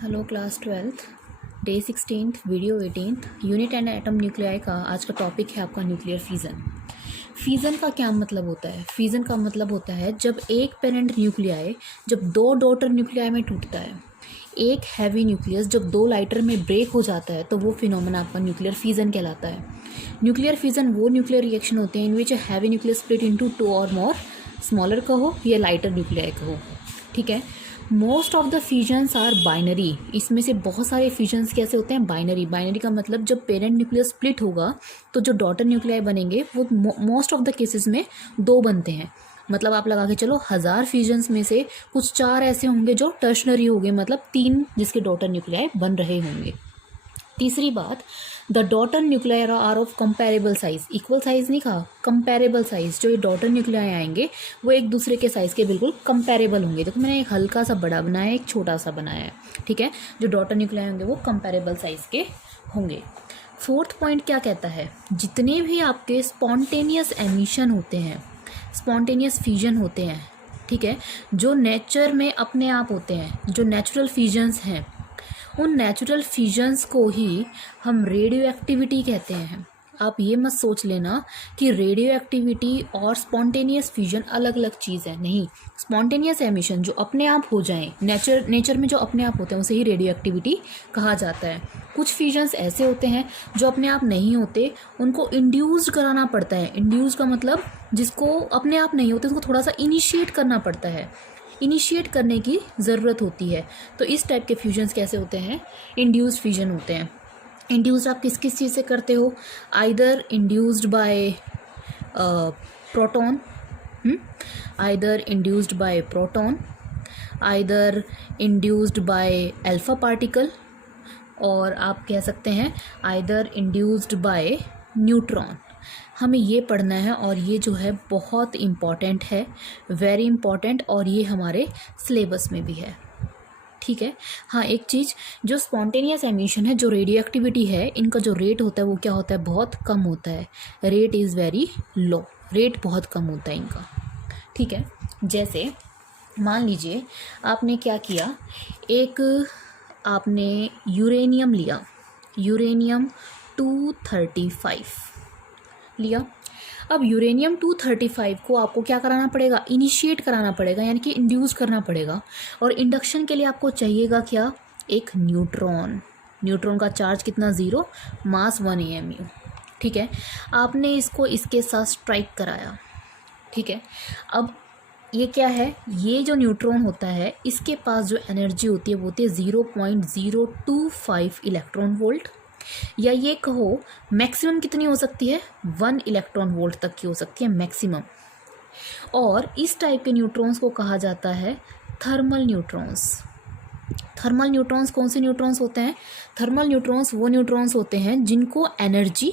Hello class 12th day 16th video 18th unit and atom nuclei का आज का topic है आपका न्यूक्लियर फिजन। फिजन का क्या मतलब होता है? फिजन का मतलब होता है जब एक पेरेंट न्यूक्लियाई जब दो डॉटर न्यूक्लियाई में टूटता है, एक हैवी न्यूक्लियस जब दो लाइटर में ब्रेक हो जाता है तो वो फिनोमेना आपका न्यूक्लियर फिजन कहलाता है। न्यूक्लियर फिजन वो न्यूक्लियर रिएक्शन होते हैं in which heavy nucleus split into two और मोर स्मॉलर कहो या लाइटर न्यूक्लियाई कहो, ठीक है। Most of the fusions are binary. इसमें से बहुत सारे फ्यूजन्स कैसे होते हैं? बाइनरी। बाइनरी का मतलब जब पेरेंट न्यूक्लियस स्प्लिट होगा तो जो डॉटर न्यूक्लियाई बनेंगे वो मोस्ट ऑफ द केसेस में दो बनते हैं। मतलब आप लगा के चलो 1000 फ्यूजन्स में से कुछ 4 ऐसे होंगे जो टर्शनरी होंगे, मतलब 3 जिसके डॉटर न्यूक्लियाई बन रहे होंगे। तीसरी बात, the daughter nuclei are of comparable size. Equal size नहीं कहा, कंपेरेबल साइज। जो ये डॉटर न्यूक्लियाई आएंगे वो एक दूसरे के साइज के बिल्कुल कंपेरेबल होंगे। देखो मैंने एक हल्का सा बड़ा बनाया है, एक छोटा सा बनाया है, ठीक है। जो डॉटर न्यूक्लियाई होंगे वो कंपेरेबल साइज के होंगे। फोर्थ पॉइंट क्या कहता है? जितने भी आपके स्पॉन्टेनियस एमिशन होते हैं, स्पॉन्टेनियस फ्यूजन होते हैं, ठीक है, जो नेचर में अपने आप होते हैं, जो नेचुरल फ्यूजन्स हैं, उन नेचुरल फ्यूजन्स को ही हम रेडियो एक्टिविटी कहते हैं। आप ये मत सोच लेना कि रेडियो एक्टिविटी और स्पॉन्टेनियस फ्यूजन अलग अलग चीज़ है, नहीं। स्पॉन्टेनियस एमिशन जो अपने आप हो जाएं, नेचर में जो अपने आप होते हैं उसे ही रेडियो एक्टिविटी कहा जाता है। कुछ फ्यूजन्स ऐसे होते हैं जो अपने आप नहीं होते, उनको इंड्यूस्ड कराना पड़ता है। इंड्यूस का मतलब जिसको अपने आप नहीं होते उसको थोड़ा सा इनिशिएट करना पड़ता है, इनिशिएट करने की ज़रूरत होती है। तो इस टाइप के फ्यूजन्स कैसे होते हैं? इंड्यूस्ड फ्यूजन होते हैं। इंड्यूस्ड आप किस किस चीज़ से करते हो? Either induced by proton, either induced by proton, either induced by alpha particle, और आप कह सकते हैं आइदर इंड्यूस्ड बाय न्यूट्रॉन। हमें ये पढ़ना है और ये जो है बहुत इम्पॉर्टेंट है, वेरी इम्पॉर्टेंट, और ये हमारे सिलेबस में भी है, ठीक है। हाँ, एक चीज़, जो स्पॉन्टेनियस एमिशन है, जो रेडियो एक्टिविटी है, इनका जो रेट होता है वो क्या होता है? बहुत कम होता है। Rate is very low, rate बहुत कम होता है इनका, ठीक है। जैसे मान लीजिए आपने क्या किया, एक आपने यूरेनियम लिया, यूरेनियम 235 लिया। अब यूरेनियम 235 को आपको क्या कराना पड़ेगा? इनिशिएट कराना पड़ेगा, यानी कि इंड्यूस करना पड़ेगा। और इंडक्शन के लिए आपको चाहिएगा क्या? एक न्यूट्रॉन। न्यूट्रॉन का चार्ज कितना? 0, मास 1 AMU, ठीक है। आपने इसको इसके साथ स्ट्राइक कराया, ठीक है। अब ये क्या है? ये जो न्यूट्रॉन होता है इसके पास जो एनर्जी होती है वो होती है 0.025 इलेक्ट्रॉन वोल्ट, या ये कहो मैक्सिमम कितनी हो सकती है? 1 इलेक्ट्रॉन वोल्ट तक की हो सकती है मैक्सिमम। और इस टाइप के न्यूट्रॉन्स को कहा जाता है थर्मल न्यूट्रॉन्स। थर्मल न्यूट्रॉन्स कौन से न्यूट्रॉन्स होते हैं? थर्मल न्यूट्रॉन्स वो न्यूट्रॉन्स होते हैं जिनको एनर्जी,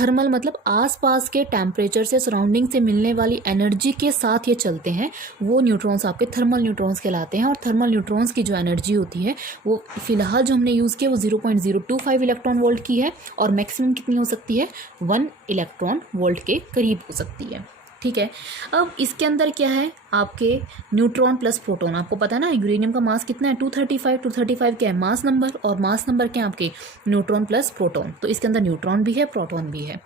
थर्मल मतलब आसपास के टेम्परेचर से, सराउंडिंग से मिलने वाली एनर्जी के साथ ये चलते हैं, वो न्यूट्रॉन्स आपके थर्मल न्यूट्रॉन्स कहलाते हैं। और थर्मल न्यूट्रॉन्स की जो एनर्जी होती है वो फिलहाल जो हमने यूज़ किया वो 0.025 इलेक्ट्रॉन वोल्ट की है, और मैक्सिमम कितनी हो सकती है? 1 इलेक्ट्रॉन वोल्ट के करीब हो सकती है, ठीक है। अब इसके अंदर क्या है? आपके न्यूट्रॉन प्लस प्रोटॉन। आपको पता है ना यूरेनियम का मास कितना है? 235 क्या है? मास नंबर, और मास नंबर क्या है आपके? Neutron plus proton. तो इसके अंदर न्यूट्रॉन भी है, प्रोटॉन भी है।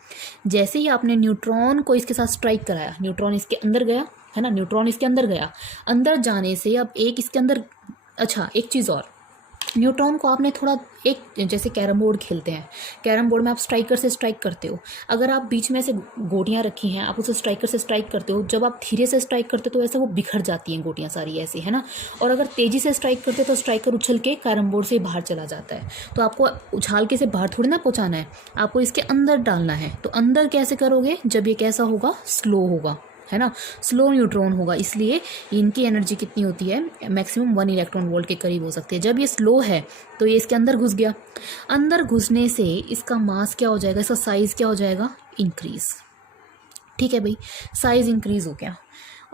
जैसे ही आपने न्यूट्रॉन को इसके साथ स्ट्राइक कराया, न्यूट्रॉन इसके अंदर गया, है ना, न्यूट्रॉन इसके अंदर गया। अंदर जाने से अब एक इसके अंदर, अच्छा एक चीज़ और, न्यूट्रॉन को आपने थोड़ा, एक जैसे कैरम बोर्ड खेलते हैं, कैरम बोर्ड में आप स्ट्राइकर से स्ट्राइक करते हो। अगर आप बीच में ऐसे गोटियां रखी हैं, आप उसे स्ट्राइकर से स्ट्राइक करते हो, जब आप धीरे से स्ट्राइक करते हो तो ऐसे वो बिखर जाती हैं गोटियां सारी ऐसे, है ना। और अगर तेज़ी से स्ट्राइक करते हो तो स्ट्राइकर उछल के कैरम बोर्ड से बाहर चला जाता है। तो आपको उछाल के से बाहर थोड़ी ना पहुँचाना है, आपको इसके अंदर डालना है। तो अंदर कैसे करोगे? जब ये कैसा होगा? स्लो होगा, है ना, स्लो न्यूट्रॉन होगा, इसलिए इनकी एनर्जी कितनी होती है? मैक्सिमम 1 इलेक्ट्रॉन वोल्ट के करीब हो सकती है। जब ये स्लो है तो ये इसके अंदर घुस गया, अंदर घुसने से इसका मास क्या हो जाएगा? इसका साइज़ क्या हो जाएगा? इंक्रीज़, ठीक है भाई, साइज़ इंक्रीज़ हो गया,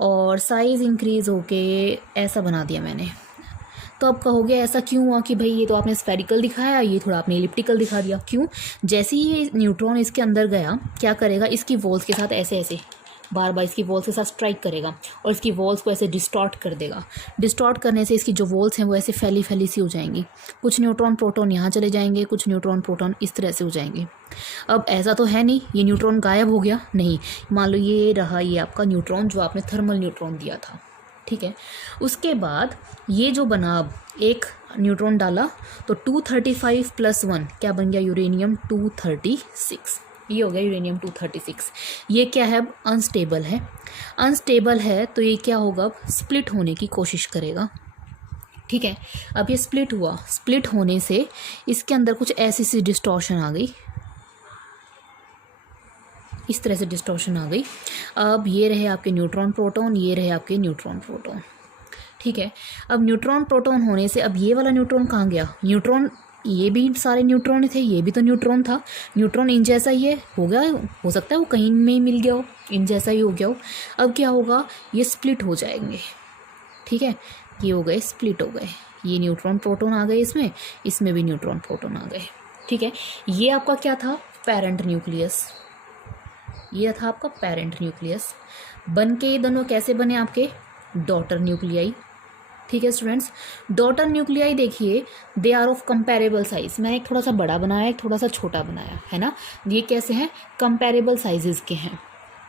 और साइज़ इंक्रीज़ होके ऐसा बना दिया मैंने। तो अब कहोगे ऐसा क्यों हुआ कि भाई ये तो आपने स्फेरिकल दिखाया, ये थोड़ा आपने एलिप्टिकल दिखा दिया। क्यों? जैसे ही ये न्यूट्रॉन इसके अंदर गया, क्या करेगा? इसकी वॉल्स के साथ ऐसे ऐसे बार बार इसकी वॉल्स के साथ स्ट्राइक करेगा और इसकी वॉल्स को ऐसे डिस्टॉर्ट कर देगा। डिस्टॉर्ट करने से इसकी जो वॉल्स हैं वो ऐसे फैली फैली सी हो जाएंगी। कुछ न्यूट्रॉन प्रोटॉन यहाँ चले जाएंगे, कुछ न्यूट्रॉन प्रोटॉन इस तरह से हो जाएंगे। अब ऐसा तो है नहीं ये न्यूट्रॉन गायब हो गया, नहीं, मान लो ये रहा ये आपका न्यूट्रॉन जो आपने थर्मल न्यूट्रॉन दिया था, ठीक है। उसके बाद ये जो बना, अब एक न्यूट्रॉन डाला तो 235 + 1 क्या बन गया, यूरेनियम 236। ये हो गया यूरेनियम 236। ये क्या है, अब अनस्टेबल है। अनस्टेबल है तो ये क्या होगा, अब स्प्लिट होने की कोशिश करेगा, ठीक है। अब ये स्प्लिट हुआ, स्प्लिट होने से इसके अंदर कुछ ऐसी सी डिस्टॉर्शन आ गई, इस तरह से डिस्टॉर्शन आ गई। अब ये रहे आपके न्यूट्रॉन प्रोटॉन, ये रहे आपके न्यूट्रॉन प्रोटॉन, ठीक है। अब न्यूट्रॉन प्रोटॉन होने से अब ये वाला न्यूट्रॉन कहाँ गया, न्यूट्रॉन, ये भी सारे न्यूट्रॉन थे, ये भी तो न्यूट्रॉन था, न्यूट्रॉन इन जैसा ही है, हो गया, हो सकता है वो कहीं में ही मिल गया हो, इन जैसा ही हो गया हो। अब क्या होगा, ये स्प्लिट हो जाएंगे, ठीक है। ये हो गए, स्प्लिट हो गए, ये न्यूट्रॉन प्रोटॉन आ गए इसमें, इसमें भी न्यूट्रॉन प्रोटॉन आ गए, ठीक है। ये आपका क्या था, पेरेंट न्यूक्लियस, ये था आपका पेरेंट न्यूक्लियस। बन के ये दोनों कैसे बने आपके, डॉटर न्यूक्लियाई, ठीक है स्टूडेंट्स। डॉटर न्यूक्लियाई देखिए, they are of comparable size. मैंने एक थोड़ा सा बड़ा बनाया, एक थोड़ा सा छोटा बनाया है ना, ये कैसे हैं, कंपेरेबल साइजेस के हैं,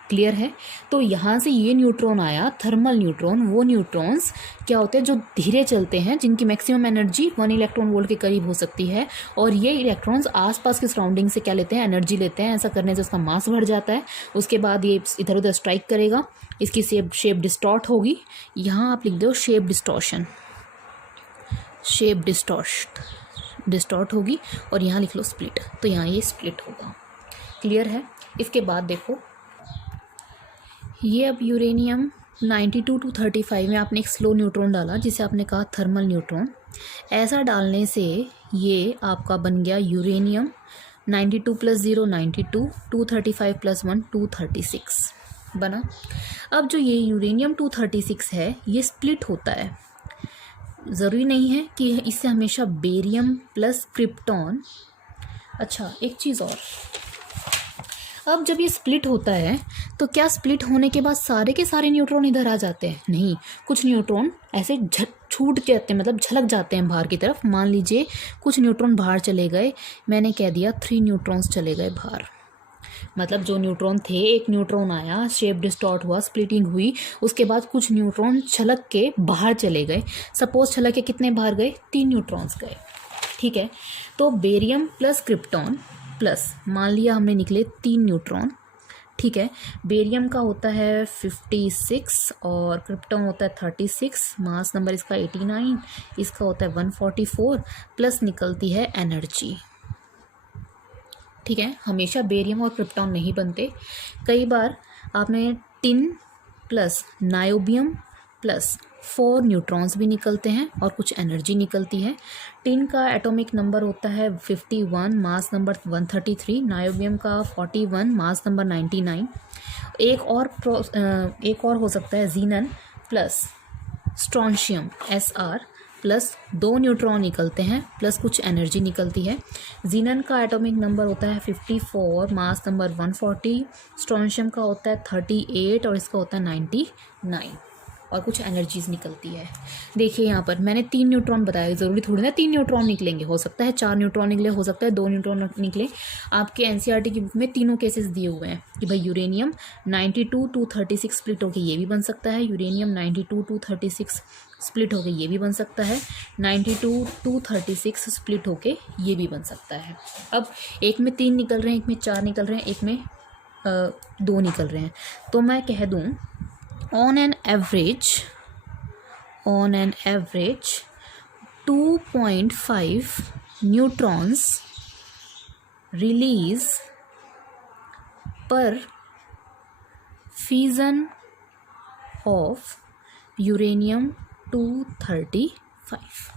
क्लियर है। तो यहाँ से ये न्यूट्रॉन आया, थर्मल न्यूट्रॉन, वो न्यूट्रॉन्स क्या होते हैं जो धीरे चलते हैं, जिनकी मैक्सिमम एनर्जी 1 इलेक्ट्रॉन वोल्ट के करीब हो सकती है, और ये इलेक्ट्रॉन्स आसपास के सराउंडिंग से क्या लेते हैं, एनर्जी लेते हैं। ऐसा करने से उसका मास बढ़ जाता है, उसके बाद ये इधर उधर स्ट्राइक करेगा, इसकी शेप डिस्टॉर्ट होगी। यहाँ आप लिख दो शेप डिस्टॉर्शन, शेप डिस्टॉर्ट होगी, और यहाँ लिख लो स्प्लिट, तो यहाँ ये स्प्लिट होगा, क्लियर है। इसके बाद देखो, ये अब यूरेनियम 92 to 35 में आपने एक स्लो न्यूट्रॉन डाला, जिसे आपने कहा थर्मल न्यूट्रॉन। ऐसा डालने से ये आपका बन गया यूरेनियम 92 + 0 92, 235 + 1 236 बना। अब जो ये यूरेनियम 236 है, ये स्प्लिट होता है, ज़रूरी नहीं है कि इससे हमेशा बेरियम प्लस क्रिप्टॉन। अच्छा, एक चीज़ और, अब जब ये स्प्लिट होता है तो क्या स्प्लिट होने के बाद सारे के सारे न्यूट्रॉन इधर आ जाते हैं, नहीं, कुछ न्यूट्रॉन ऐसे छूट जाते हैं, मतलब झलक जाते हैं बाहर की तरफ। मान लीजिए कुछ न्यूट्रॉन बाहर चले गए, मैंने कह दिया 3 न्यूट्रॉन्स चले गए बाहर, मतलब जो न्यूट्रॉन थे, एक न्यूट्रॉन आया, शेप डिस्टॉर्ट हुआ, स्प्लिटिंग हुई, उसके बाद कुछ न्यूट्रॉन छलक के बाहर चले गए। सपोज छलक के कितने बाहर गए, 3 न्यूट्रॉन्स गए, ठीक है। तो बेरियम प्लस क्रिप्टॉन प्लस, मान लिया हमने निकले 3 न्यूट्रॉन, ठीक है। बेरियम का होता है 56 और क्रिप्टॉन होता है 36, मास नंबर इसका 89, इसका होता है 144, प्लस निकलती है एनर्जी, ठीक है। हमेशा बेरियम और क्रिप्टॉन नहीं बनते, कई बार आपने tin plus niobium plus 4 neutrons भी निकलते हैं और कुछ एनर्जी निकलती है। टिन का एटॉमिक नंबर होता है 51, मास नंबर 133, नायोबियम का 41, मास नंबर 99। एक और हो सकता है xenon plus strontium SR plus 2 neutron निकलते हैं प्लस कुछ एनर्जी निकलती है। जीनन का एटॉमिक नंबर होता है 54, मास नंबर 140, स्ट्रॉन्शियम का होता है 38 और इसका होता है 99 और कुछ एनर्जीज निकलती है। देखिए यहाँ पर मैंने 3 न्यूट्रॉन बताया, ज़रूरी थोड़ी ना 3 न्यूट्रॉन निकलेंगे, हो सकता है 4 न्यूट्रॉन निकले, हो सकता है 2 न्यूट्रॉन निकले। आपके एनसीईआरटी की बुक में तीनों केसेस दिए हुए हैं कि भाई यूरेनियम 92 to 36 स्प्लिट होकर ये भी बन सकता है, यूरेनियम 92 to 36 स्प्लिट होकर ये भी बन सकता है, 92 to 36 स्प्लिट होकर ये भी बन सकता है। अब एक में 3 निकल रहे हैं, एक में 4 निकल रहे हैं, एक में 2 निकल रहे हैं, तो मैं कह दूँ on an average 2.5 neutrons release per fission of uranium 235।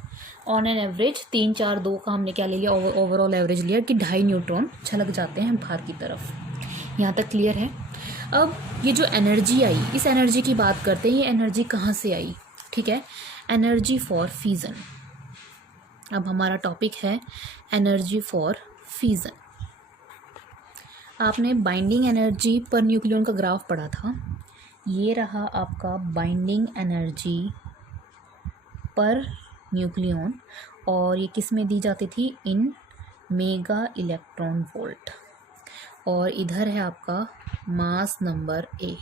On an average 3 4 2 का हमने क्या ले लिया, ओवरऑल एवरेज लिया कि 2.5 न्यूट्रॉन छलक जाते हैं बाहर की तरफ। यहाँ तक क्लियर है। अब ये जो एनर्जी आई, इस एनर्जी की बात करते हैं, ये एनर्जी कहाँ से आई, ठीक है, एनर्जी फॉर फ्यूज़न। अब हमारा टॉपिक है एनर्जी फॉर फ्यूज़न। आपने बाइंडिंग एनर्जी पर न्यूक्लियन का ग्राफ पढ़ा था, ये रहा आपका बाइंडिंग एनर्जी पर न्यूक्लियन, और ये किस में दी जाती थी, इन मेगा इलेक्ट्रॉन वोल्ट। और इधर है आपका मास नंबर ए।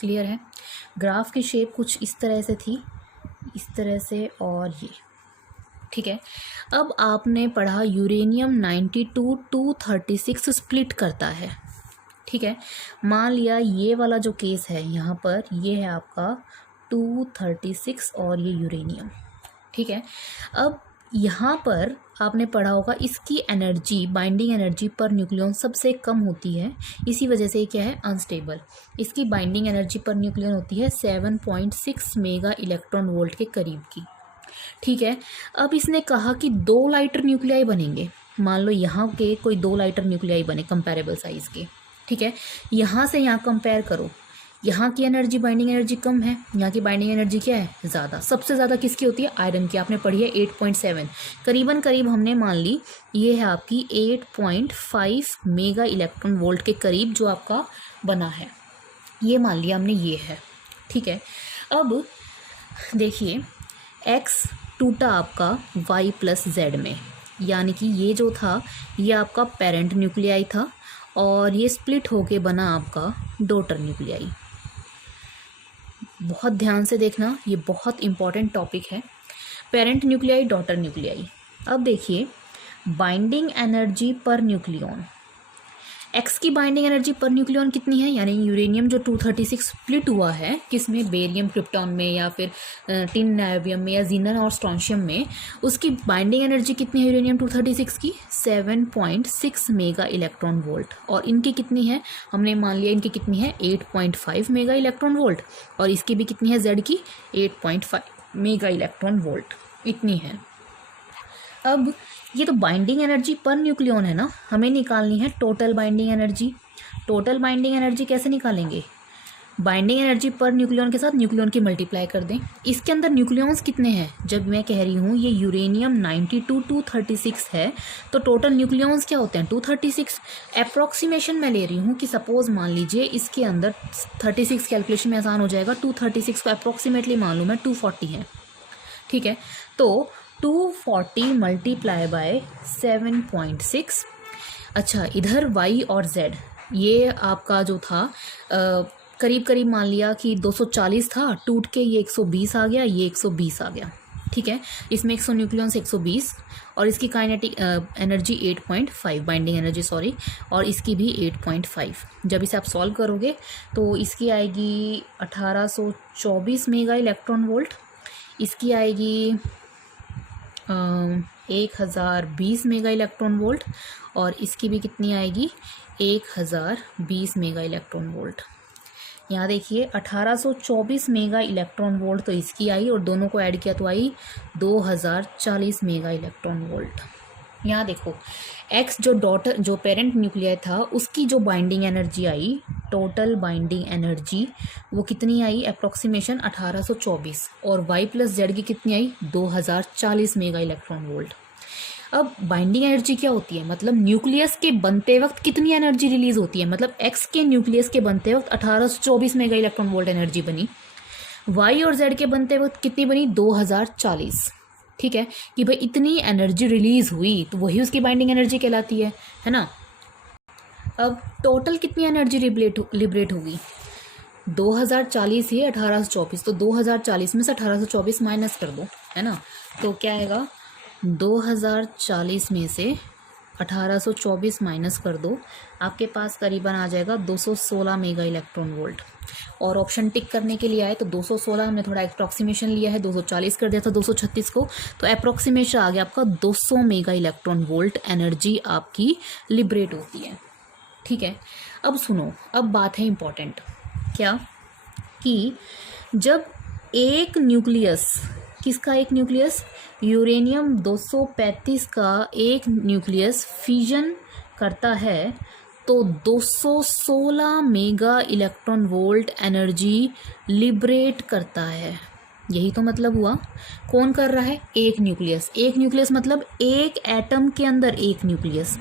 क्लियर है? ग्राफ की शेप कुछ इस तरह से थी, इस तरह से, और ये। ठीक है, अब आपने पढ़ा यूरेनियम 92 236 स्प्लिट करता है। ठीक है, मान लिया ये वाला जो केस है यहाँ पर, ये है आपका 236 और ये यूरेनियम। ठीक है, अब यहाँ पर आपने पढ़ा होगा इसकी energy, binding energy per nucleon सबसे कम होती है, इसी वजह से ये क्या है, अनस्टेबल। इसकी बाइंडिंग एनर्जी पर न्यूक्लियन होती है 7.6 मेगा इलेक्ट्रॉन वोल्ट के करीब की। ठीक है, अब इसने कहा कि 2 लाइटर न्यूक्लियाई बनेंगे। मान लो यहाँ के कोई 2 लाइटर न्यूक्लियाई बने कंपेरेबल साइज के। ठीक है, यहाँ से यहाँ कंपेयर करो, यहाँ की एनर्जी, बाइंडिंग एनर्जी कम है, यहाँ की बाइंडिंग एनर्जी क्या है, ज़्यादा। सबसे ज़्यादा किसकी होती है, आयरन की। आपने पढ़ी है 8.7, करीबन करीब हमने मान ली ये है आपकी 8.5 मेगा इलेक्ट्रॉन वोल्ट के करीब जो आपका बना है, ये मान लिया हमने ये है। ठीक है, अब देखिए एक्स टूटा आपका वाई प्लस जेड में, यानी कि ये जो था ये आपका पेरेंट न्यूक्लियाई था और ये स्प्लिट होके बना आपका डॉटर न्यूक्लियाई। बहुत ध्यान से देखना, ये बहुत इंपॉर्टेंट टॉपिक है, पेरेंट न्यूक्लियाई, डॉटर न्यूक्लियाई। अब देखिए binding energy per nucleon, x की बाइंडिंग एनर्जी पर न्यूक्लियन कितनी है, यानी यूरेनियम जो 236 स्प्लिट हुआ है किसमें, बेरियम क्रिप्टॉन में या फिर टिन नायोबियम में या जीनन और स्ट्रॉन्शियम में, उसकी बाइंडिंग एनर्जी कितनी है यूरेनियम 236 की, 7.6 मेगा इलेक्ट्रॉन वोल्ट। और इनकी कितनी है, हमने मान लिया इनकी कितनी है, 8.5 मेगा इलेक्ट्रॉन वोल्ट, और इसकी भी कितनी है जेड की, 8.5 मेगा इलेक्ट्रॉन वोल्ट, इतनी है। अब ये तो बाइंडिंग एनर्जी पर न्यूक्लियन है ना, हमें निकालनी है total binding energy. Total binding energy कैसे निकालेंगे, बाइंडिंग एनर्जी पर न्यूक्लियन के साथ न्यूक्लियन की मल्टीप्लाई कर दें। इसके अंदर न्यूक्लियंस कितने हैं, जब मैं कह रही हूँ ये यूरेनियम 92 236 है तो टोटल न्यूक्लियंस क्या होते हैं, 236। अप्रॉक्सीमेशन मैं ले रही हूँ कि सपोज मान लीजिए इसके अंदर 36 कैलकुलेशन में आसान हो जाएगा, 236 को अप्रॉक्सीमेटली मान लूँ मैं 240 है। ठीक है, तो 240 मल्टीप्लाई बाय 7.6। अच्छा, इधर y और z ये आपका जो था करीब करीब मान लिया कि 240 था, टूट के ये 120 आ गया, ये 120 आ गया। ठीक है, इसमें 100 न्यूक्लियन 120, और इसकी kinetic energy 8.5, binding energy sorry, और इसकी भी 8.5। जब इसे आप सॉल्व करोगे तो इसकी आएगी 1824 मेगा इलेक्ट्रॉन वोल्ट, इसकी आएगी 1020 मेगा इलेक्ट्रॉन वोल्ट, और इसकी भी कितनी आएगी, 1020 मेगा इलेक्ट्रॉन वोल्ट। यहाँ देखिए 1824 मेगा इलेक्ट्रॉन वोल्ट तो इसकी आई, और दोनों को ऐड किया तो आई 2040 मेगा इलेक्ट्रॉन वोल्ट। यहाँ देखो एक्स जो पेरेंट न्यूक्लियर था उसकी जो बाइंडिंग एनर्जी आई, टोटल बाइंडिंग एनर्जी वो कितनी आई, अप्रॉक्सीमेशन 1824, और वाई प्लस जेड की कितनी आई, 2040 मेगा इलेक्ट्रॉन वोल्ट। अब बाइंडिंग एनर्जी क्या होती है, मतलब न्यूक्लियस के बनते वक्त कितनी एनर्जी रिलीज होती है, मतलब एक्स के न्यूक्लियस के बनते वक्त 1824 मेगा इलेक्ट्रॉन वोल्ट एनर्जी बनी, वाई और जेड के बनते वक्त कितनी बनी, 2040। ठीक है, कि भाई इतनी एनर्जी रिलीज हुई तो वही उसकी बाइंडिंग एनर्जी कहलाती है ना। अब टोटल कितनी एनर्जी लिबरेट होगी, 2040 ही 1824, तो 2040 में से 1824 माइनस कर दो, है ना, तो क्या आएगा, 2040 में से 1824 माइनस कर दो, आपके पास करीबन आ जाएगा 216 मेगा इलेक्ट्रॉन वोल्ट। और ऑप्शन टिक करने के लिए आए तो 216, हमने थोड़ा अप्रॉक्सीमेशन लिया है, 240 कर दिया था 236 को, तो अप्रॉक्सीमेशन आ गया आपका 200 मेगा इलेक्ट्रॉन वोल्ट एनर्जी आपकी लिबरेट होती है। ठीक है, अब सुनो, अब बात है इम्पॉर्टेंट, क्या कि जब एक न्यूक्लियस, किसका एक न्यूक्लियस, यूरेनियम 235 का एक न्यूक्लियस फ्यूजन करता है तो 216 mega electron volt energy liberate करता है। यही तो मतलब हुआ, कौन कर रहा है, एक न्यूक्लियस। एक न्यूक्लियस मतलब एक एटम के अंदर एक न्यूक्लियस।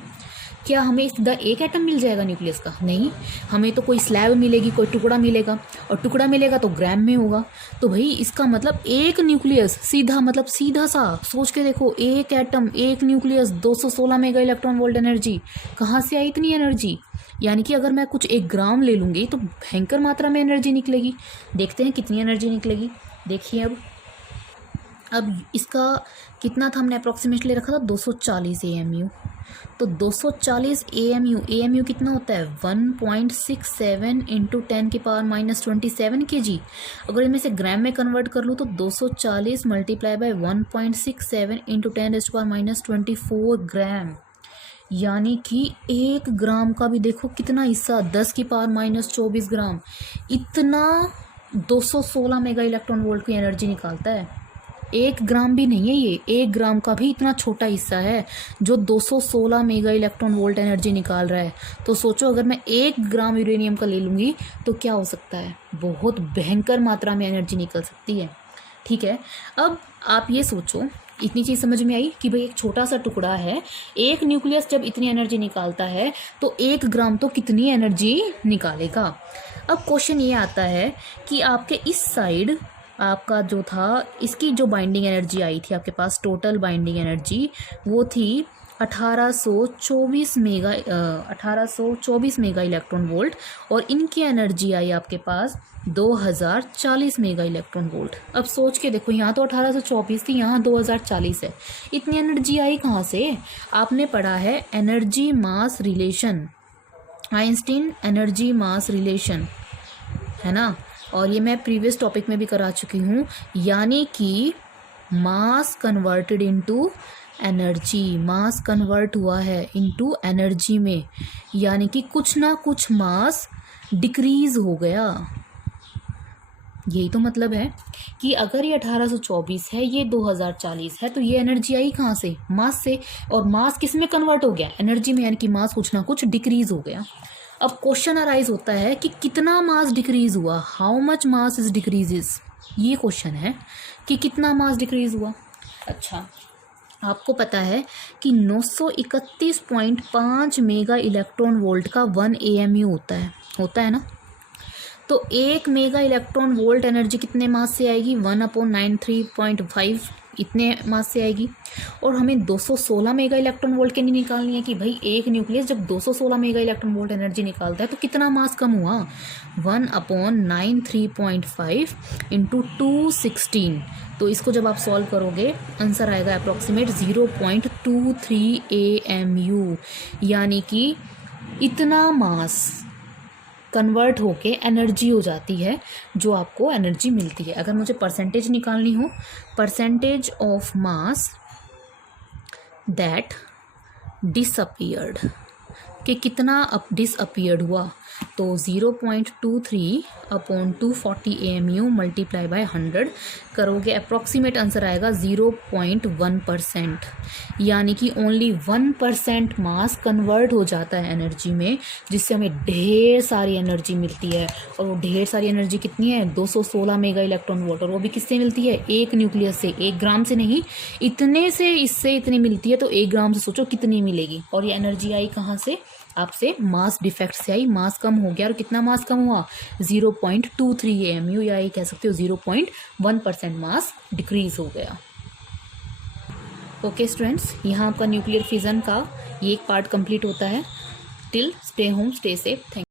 क्या हमें सीधा एक एटम मिल जाएगा न्यूक्लियस का? नहीं, हमें तो कोई स्लैब मिलेगी, कोई टुकड़ा मिलेगा, और टुकड़ा मिलेगा तो ग्राम में होगा। तो भाई इसका मतलब एक न्यूक्लियस सीधा, मतलब सीधा सा सोच के देखो, एक एटम, एक nucleus, 216 mega electron volt energy. कहाँ से आई इतनी एनर्जी? यानी कि अगर मैं कुछ 1 ग्राम ले लूँगी तो भयंकर मात्रा में एनर्जी निकलेगी। देखते हैं कितनी एनर्जी निकलेगी। देखिए अब इसका कितना था, हमने अप्रॉक्सीमेटली रखा था 240 AMU। तो 240 AMU कितना होता है? 1.67 इंटू 10⁻⁻27 kg। अगर इनमें से ग्राम में कन्वर्ट कर लूँ तो 240 मल्टीप्लाई बाय 1.67 इंटू 10⁻24 ग्राम। यानी कि 1 ग्राम का भी देखो कितना हिस्सा, 10⁻24 ग्राम। इतना 216 मेगा इलेक्ट्रॉन वोल्ट की एनर्जी निकालता है। 1 ग्राम भी नहीं है ये, 1 ग्राम का भी इतना छोटा हिस्सा है जो 216 मेगा इलेक्ट्रॉन वोल्ट एनर्जी निकाल रहा है। तो सोचो अगर मैं 1 ग्राम यूरेनियम का ले लूँगी तो क्या हो सकता है? बहुत भयंकर मात्रा में एनर्जी निकल सकती है। ठीक है, अब आप ये सोचो, इतनी चीज़ समझ में आई कि भाई एक छोटा सा टुकड़ा है, एक न्यूक्लियस जब इतनी एनर्जी निकालता है तो 1 ग्राम तो कितनी एनर्जी निकालेगा। अब क्वेश्चन ये आता है कि आपके इस साइड आपका जो था, इसकी जो बाइंडिंग एनर्जी आई थी आपके पास, टोटल बाइंडिंग एनर्जी वो थी 1824 मेगा इलेक्ट्रॉन वोल्ट, और इनकी एनर्जी आई आपके पास 2040 मेगा इलेक्ट्रॉन वोल्ट। अब सोच के देखो, यहाँ तो 1824 थी, यहाँ 2040 है। इतनी एनर्जी आई कहाँ से? आपने पढ़ा है एनर्जी मास रिलेशन, आइंस्टीन एनर्जी मास रिलेशन, है ना? और ये मैं प्रीवियस टॉपिक में भी करा चुकी हूँ। यानी कि मास कन्वर्टेड इनटू एनर्जी, मास कन्वर्ट हुआ है इनटू एनर्जी में, यानी कि कुछ ना कुछ मास डिक्रीज हो गया। यही तो मतलब है कि अगर ये 1824 है, ये 2040 है, तो ये एनर्जी आई कहाँ से? मास से। और मास किस में कन्वर्ट हो गया? एनर्जी में, यानी कि मास कुछ ना कुछ डिक्रीज हो गया। अब क्वेश्चन अराइज होता है कि कितना मास डिक्रीज हुआ, how much mass is decreases. ये क्वेश्चन है कि कितना मास डिक्रीज हुआ। अच्छा, आपको पता है कि 931.5 मेगा इलेक्ट्रॉन वोल्ट का 1 AMU होता है ना? तो 1 मेगा इलेक्ट्रॉन वोल्ट एनर्जी कितने मास से आएगी? 1/93.5 इतने मास से आएगी। और हमें 216 मेगा इलेक्ट्रॉन वोल्ट के लिए निकालनी है कि भाई एक न्यूक्लियस जब 216 मेगा इलेक्ट्रॉन वोल्ट एनर्जी निकालता है तो कितना मास कम हुआ? 1/93.5 इंटू 216। तो इसको जब आप सॉल्व करोगे आंसर आएगा अप्रॉक्सीमेट 0.23 AMU। यानी कि इतना मास कन्वर्ट होके एनर्जी हो जाती है जो आपको एनर्जी मिलती है। अगर मुझे परसेंटेज निकालनी हो, percentage of mass that disappeared, कि कितना अब डिसअपीयर्ड हुआ, तो 0.23/240 AMU मल्टीप्लाई बाय 100 करोगे, अप्रॉक्सीमेट आंसर आएगा 0.1%। यानी कि ओनली 1% मास कन्वर्ट हो जाता है एनर्जी में, जिससे हमें ढेर सारी एनर्जी मिलती है। और वो ढेर सारी एनर्जी कितनी है? 216 मेगा इलेक्ट्रॉन वोल्ट। और वो भी किससे मिलती है? एक न्यूक्लियस से, 1 ग्राम से नहीं, इतने से, इससे इतनी मिलती है। तो 1 ग्राम से सोचो कितनी मिलेगी। और ये एनर्जी आई कहाँ से? आपसे मास डिफेक्ट से आई। मास कम हो गया। और कितना मास कम हुआ? 0.23 AMU, या ये कह सकते हो 0.1% मास डिक्रीज हो गया। ओके स्टूडेंट्स, यहाँ आपका न्यूक्लियर फिजन का ये एक पार्ट कंप्लीट होता है। Till stay home, stay safe. Thank